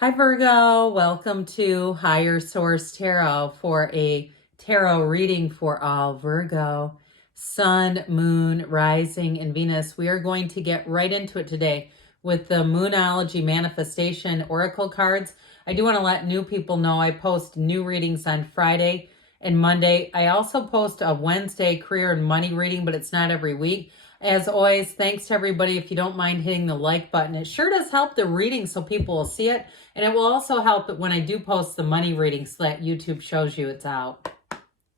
Hi Virgo, welcome to Higher Source Tarot for a tarot reading for all Virgo, Sun, Moon, Rising, and Venus. We are going to get right into it today with the Moonology Manifestation Oracle cards. I do want to let new people know I post new readings on Friday and Monday. I also post a Wednesday career and money reading, but it's not every week. As always, thanks to everybody. If you don't mind hitting the like button, it sure does help the reading so people will see it. And it will also help when I do post the money reading so that YouTube shows you it's out.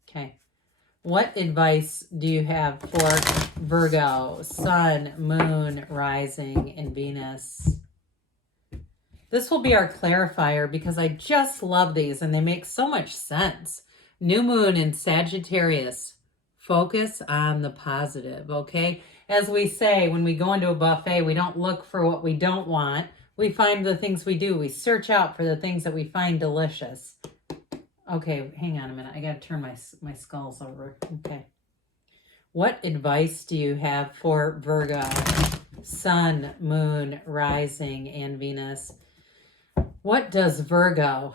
Okay. What advice do you have for Virgo, Sun, Moon, Rising, and Venus? This will be our clarifier because I just love these and they make so much sense. New Moon in Sagittarius. Focus on the positive, okay? As we say, when we go into a buffet, we don't look for what we don't want. We find the things we do. We search out for the things that we find delicious. Okay, hang on a minute. I got to turn my skulls over. Okay. What advice do you have for Virgo, Sun, Moon, Rising, and Venus? What does Virgo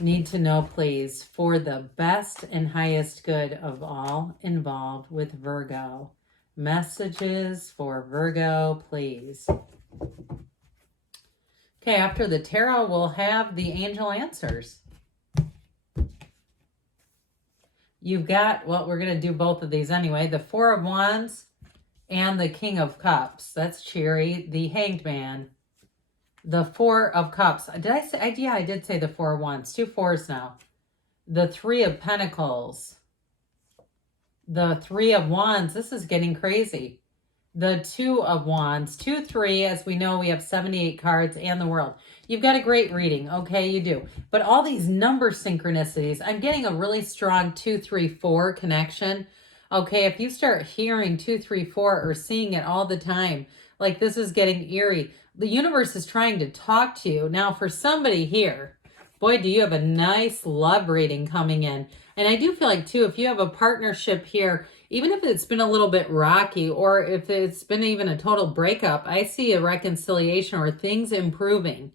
need to know, please, for the best and highest good of all involved with Virgo? Messages for Virgo, please. Okay, after the tarot, we'll have the angel answers. You've got, well, we're going to do both of these anyway, the Four of Wands and the King of Cups. That's cheery. The Hanged Man. The Four of Cups. Did I say? Yeah, I did say the Four of Wands. 2 fours now. The Three of Pentacles. The Three of Wands. This is getting crazy. The Two of Wands. 2, 3. As we know, we have 78 cards and the World. You've got a great reading. Okay, you do. But all these number synchronicities, I'm getting a really strong 2, 3, 4 connection. Okay, if you start hearing 2, 3, 4 or seeing it all the time, like this is getting eerie. The universe is trying to talk to you. Now, for somebody here, boy, do you have a nice love reading coming in. And I do feel like, too, if you have a partnership here, even if it's been a little bit rocky or if it's been even a total breakup, I see a reconciliation or things improving.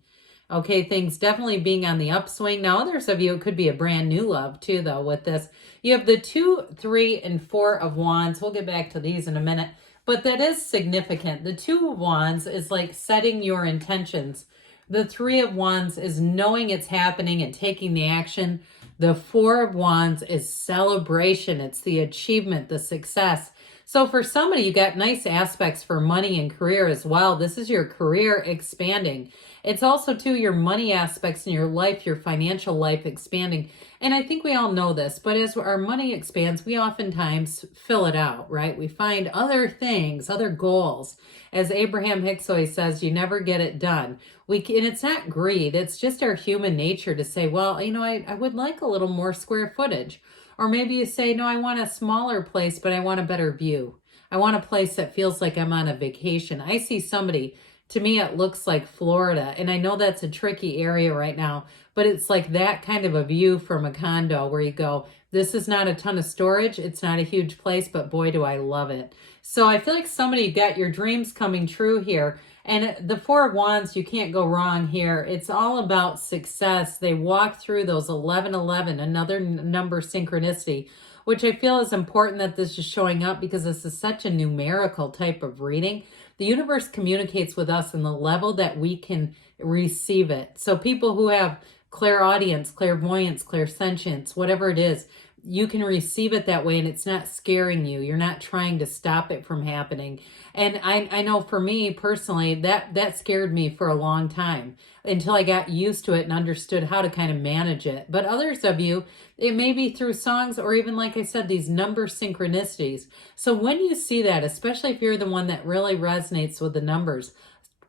Okay, things definitely being on the upswing. Now, others of you, it could be a brand new love, too, though, with this. You have the 2, 3, and 4 of Wands. We'll get back to these in a minute. But that is significant. The 2 of Wands is like setting your intentions. The 3 of Wands is knowing it's happening and taking the action. The 4 of Wands is celebration. It's the achievement, the success. So for somebody, you got nice aspects for money and career as well. This is your career expanding. It's also, too, your money aspects in your life, your financial life expanding. And I think we all know this, but as our money expands, we oftentimes fill it out, right? We find other things, other goals. As Abraham Hicks always says, you never get it done. And it's not greed. It's just our human nature to say, well, you know, I would like a little more square footage. Or maybe you say, no, I want a smaller place, but I want a better view. I want a place that feels like I'm on a vacation. I see somebody, to me, it looks like Florida. And I know that's a tricky area right now, but it's like that kind of a view from a condo where you go, this is not a ton of storage. It's not a huge place, but boy, do I love it. So I feel like somebody got your dreams coming true here. And the 4 of Wands, you can't go wrong here. It's all about success. They walk through those 1111, another number synchronicity, which I feel is important that this is showing up because this is such a numerical type of reading. The universe communicates with us in the level that we can receive it. So people who have clairaudience, clairvoyance, clairsentience, whatever it is, you can receive it that way and it's not scaring you. You're not trying to stop it from happening. And I know for me personally, that scared me for a long time until I got used to it and understood how to kind of manage it. But others of you, it may be through songs or even, like I said, these number synchronicities. So when you see that, especially if you're the one that really resonates with the numbers,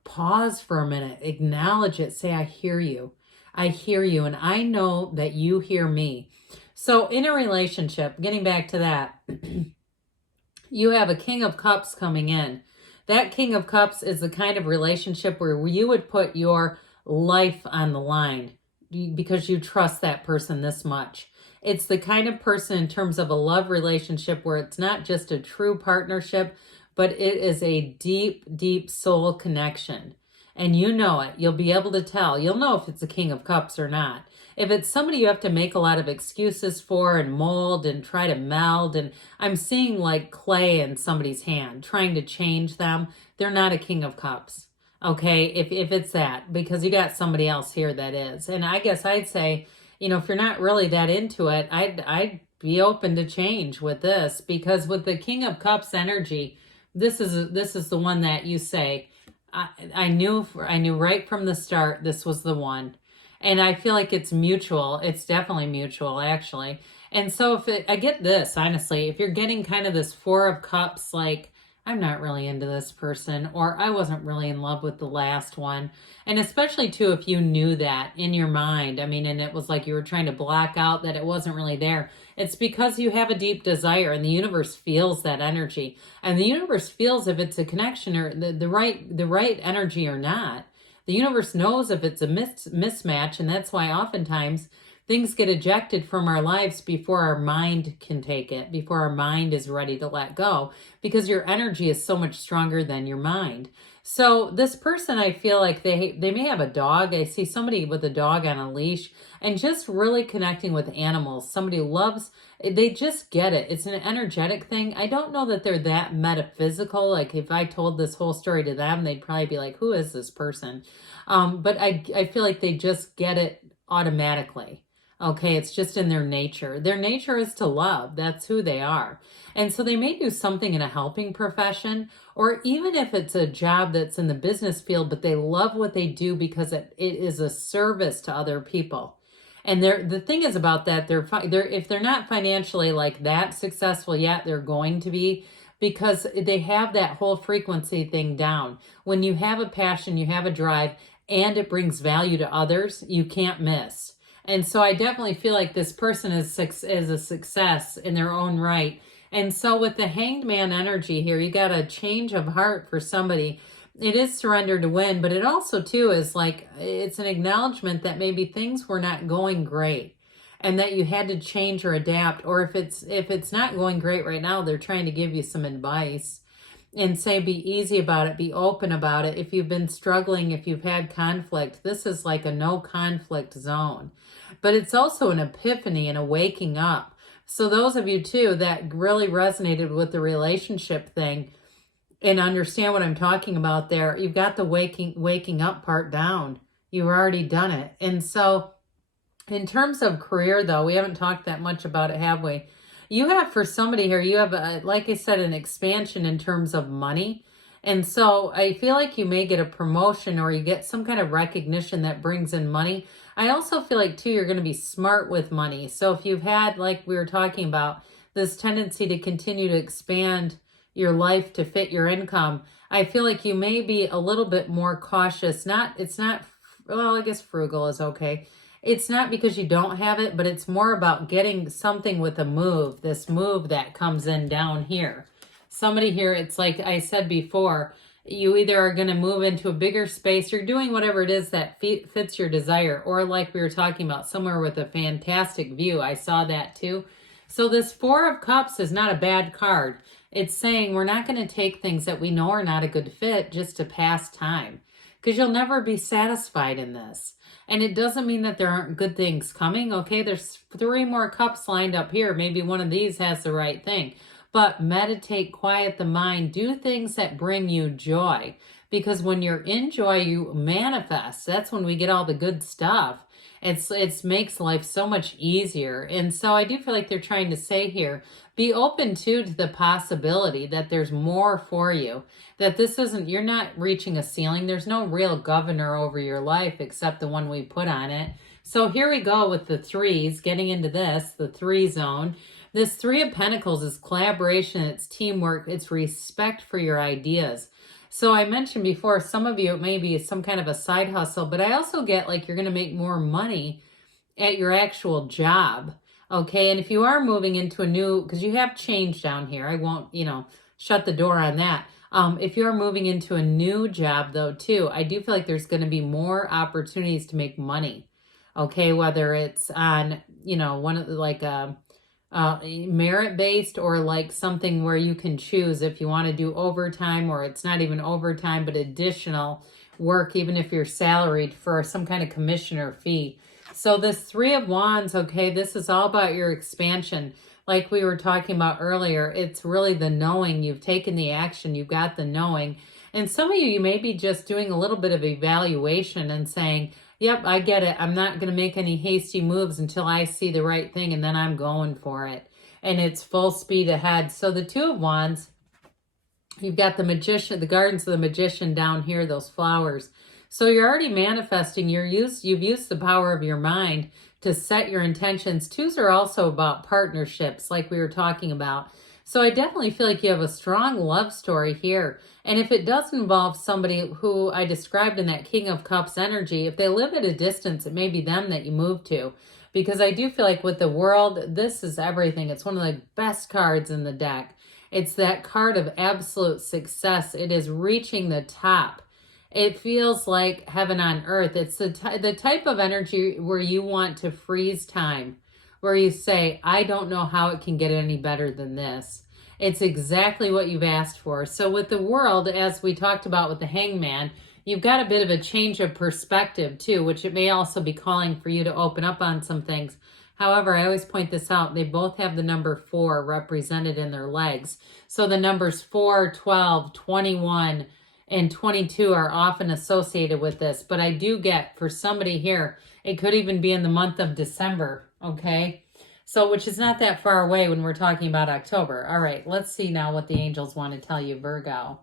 pause for a minute, acknowledge it, say, I hear you. I hear you, and I know that you hear me. So in a relationship, getting back to that, you have a King of Cups coming in. That King of Cups is the kind of relationship where you would put your life on the line because you trust that person this much. It's the kind of person in terms of a love relationship where it's not just a true partnership, but it is a deep, deep soul connection. and you know it. You'll be able to tell. You'll know if it's a King of Cups or not. If it's somebody you have to make a lot of excuses for and mold and try to meld, and I'm seeing like clay in somebody's hand, trying to change them, they're not a King of Cups. Okay, if it's that, because you got somebody else here that is. And I guess I'd say, if you're not really that into it, I'd be open to change with this, because with the King of Cups energy, this is the one that you say, I knew right from the start this was the one. And I feel like it's mutual. It's definitely mutual, actually. And so I get this, honestly, if you're getting kind of this Four of Cups, like, I'm not really into this person, or I wasn't really in love with the last one. And especially, too, if you knew that in your mind, and it was like you were trying to block out that it wasn't really there. It's because you have a deep desire, and the universe feels that energy. And the universe feels if it's a connection or the right energy or not. The universe knows if it's a mismatch, and that's why oftentimes things get ejected from our lives before our mind can take it, before our mind is ready to let go, because your energy is so much stronger than your mind. So this person, I feel like they may have a dog. I see somebody with a dog on a leash and just really connecting with animals. Somebody loves, they just get it. It's an energetic thing. I don't know that they're that metaphysical. Like if I told this whole story to them, they'd probably be like, who is this person? But I feel like they just get it automatically. Okay, it's just in their nature. Their nature is to love. That's who they are. And so they may do something in a helping profession, or even if it's a job that's in the business field, but they love what they do because it is a service to other people. And the thing is about that, they're if they're not financially like that successful yet, they're going to be, because they have that whole frequency thing down. When you have a passion, you have a drive, and it brings value to others, you can't miss. And so I definitely feel like this person is a success in their own right. And so with the Hanged Man energy here, you got a change of heart for somebody. It is surrender to win, but it also too is like, it's an acknowledgement that maybe things were not going great and that you had to change or adapt. Or if it's not going great right now, they're trying to give you some advice and say, be easy about it, be open about it. If you've been struggling, if you've had conflict, this is like a no conflict zone. But it's also an epiphany and a waking up. So those of you too that really resonated with the relationship thing and understand what I'm talking about there, you've got the waking up part down. You've already done it. And so in terms of career though, we haven't talked that much about it, have we? You have, for somebody here, you have, like I said, an expansion in terms of money. And so I feel like you may get a promotion or you get some kind of recognition that brings in money. I also feel like, too, you're going to be smart with money. So if you've had, like we were talking about, this tendency to continue to expand your life to fit your income, I feel like you may be a little bit more cautious. Well, I guess frugal is okay. It's not because you don't have it, but it's more about getting something with a move, this move that comes in down here. Somebody here, it's like I said before, you either are going to move into a bigger space, you're doing whatever it is that fits your desire, or like we were talking about, somewhere with a fantastic view. I saw that too. So this Four of Cups is not a bad card. It's saying we're not going to take things that we know are not a good fit just to pass time, because you'll never be satisfied in this. And it doesn't mean that there aren't good things coming. Okay, there's 3 more cups lined up here. Maybe one of these has the right thing. But meditate, quiet the mind, do things that bring you joy. Because when you're in joy, you manifest. That's when we get all the good stuff. It makes life so much easier. And so I do feel like they're trying to say here, be open to the possibility that there's more for you. That this isn't, you're not reaching a ceiling. There's no real governor over your life except the one we put on it. So here we go with the threes, getting into this, the 3 zone. This 3 of Pentacles is collaboration, it's teamwork, it's respect for your ideas. So I mentioned before, some of you, it may be some kind of a side hustle, but I also get like you're going to make more money at your actual job. Okay, and if you are moving into a new, because you have change down here, I won't, shut the door on that. If you're moving into a new job though too, I do feel like there's going to be more opportunities to make money. Okay, whether it's on, one of the, like merit-based, or like something where you can choose if you want to do overtime, or it's not even overtime but additional work, even if you're salaried, for some kind of commission or fee. So this Three of Wands, okay, this is all about your expansion. Like we were talking about earlier, it's really the knowing. You've taken the action, you've got the knowing. And some of you may be just doing a little bit of evaluation and saying, yep, I get it. I'm not going to make any hasty moves until I see the right thing, and then I'm going for it. And it's full speed ahead. So the Two of Wands, you've got the Magician, the Gardens of the Magician down here, those flowers. So you're already manifesting. You've used the power of your mind to set your intentions. Twos are also about partnerships, like we were talking about. So I definitely feel like you have a strong love story here. And if it does involve somebody who I described in that King of Cups energy, if they live at a distance, it may be them that you move to. Because I do feel like with the World, this is everything. It's one of the best cards in the deck. It's that card of absolute success. It is reaching the top. It feels like heaven on earth. It's the type of energy where you want to freeze time, where you say, I don't know how it can get any better than this. It's exactly what you've asked for. So with the World, as we talked about with the Hangman, you've got a bit of a change of perspective too, which it may also be calling for you to open up on some things. However, I always point this out, they both have the number 4 represented in their legs. So the numbers 4, 12, 21, and 22 are often associated with this. But I do get, for somebody here, it could even be in the month of December, okay? So, which is not that far away when we're talking about October. All right, let's see now what the angels want to tell you, Virgo.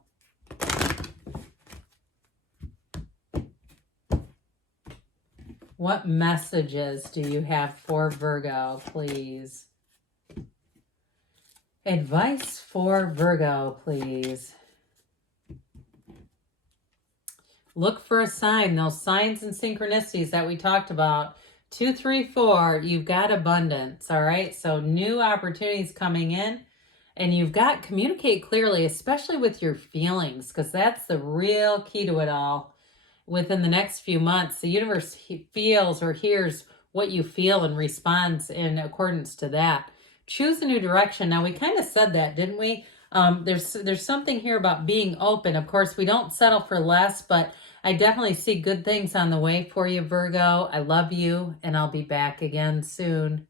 What messages do you have for Virgo, please? Advice for Virgo, please. Look for a sign, those signs and synchronicities that we talked about. 2, 3, 4, you've got abundance, all right? So new opportunities coming in, and you've got communicate clearly, especially with your feelings, because that's the real key to it all. Within the next few months, the universe feels or hears what you feel and responds in accordance to that. Choose a new direction. Now, we kind of said that, didn't we? There's something here about being open. Of course, we don't settle for less, but I definitely see good things on the way for you, Virgo. I love you, and I'll be back again soon.